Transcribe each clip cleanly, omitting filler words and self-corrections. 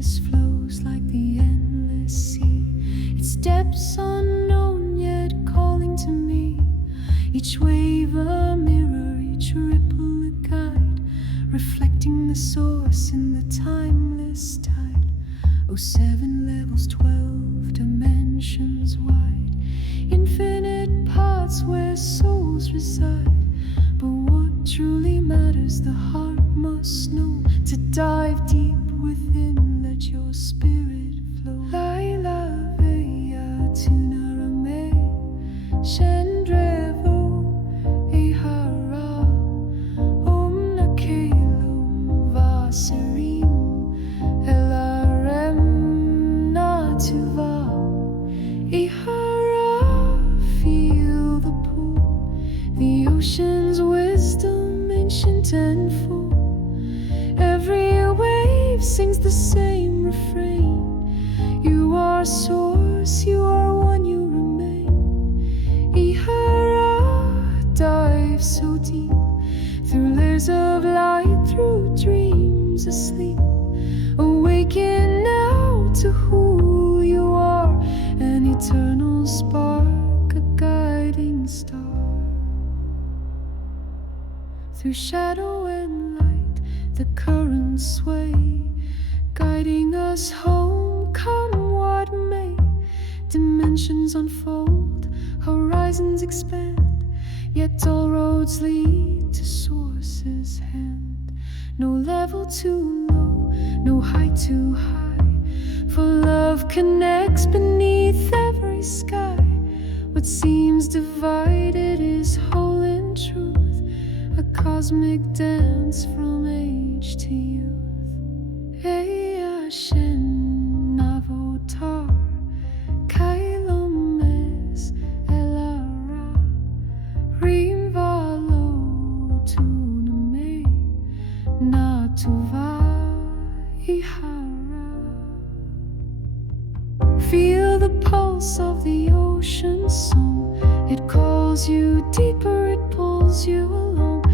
consciousness flows like the endless sea. Its depths unknown yet calling to me. Each wave a mirror, each ripple a guide, reflecting the source in the timeless tide. Oh, 7 levels, 12 dimensions wide, infinite paths where souls reside. But what truly matters, the heart must know. To dive deep within, let your spirit flow. Laila veya tunarame shendrevo ihara om nakelum vasirim elarem natuva ihara. Feel the pull, the ocean's wisdom, ancient and full. Every wave sings the same refrain. You are source, you are one, you remain. Ihara, dive so deep, through layers of light, through dreams asleep. Awaken now to who you are, an eternal spark, a guiding star. Through shadow and light, the currents sway, guiding us home, come what may. Dimensions unfold, horizons expand, yet all roads lead to source's hand. No level too low, no height too high, for love connects beneath every sky. What seems divided is whole in truth, a cosmic dance from age to youth. Shen avatar kailomes elara rimvalo tuname natuva ihara. Feel the pulse of the ocean's song. It calls you deeper, it pulls you along.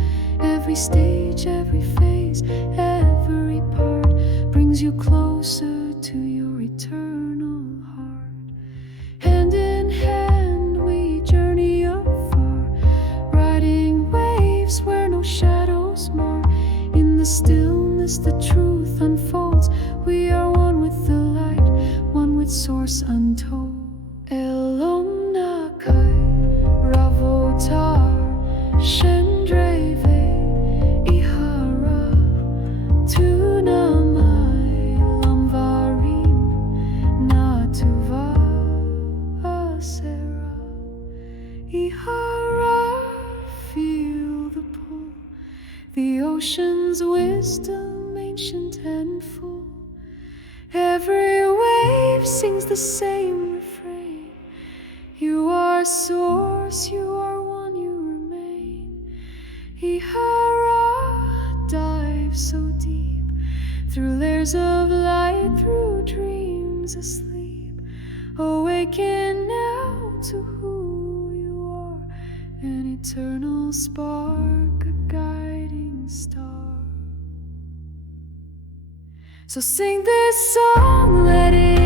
Every stage, every phase, every part brings you closer to your eternal heart. Hand in hand we journey afar, riding waves where no shadows mar. In the stillness the truth unfolds. We are one with the light, one with source untold. Elom nakai ravotar shendreve ihara tunamai lamvarim natuva asera ihara. Feel the pull, the ocean's wisdom, ancient and full. Every wave sings the same refrain. You are source, you are one, you remain. Ihara, dive so deep, through layers of light, through dreams asleep. Awaken now to who you are, an eternal spark, a guiding star. So sing this song, let it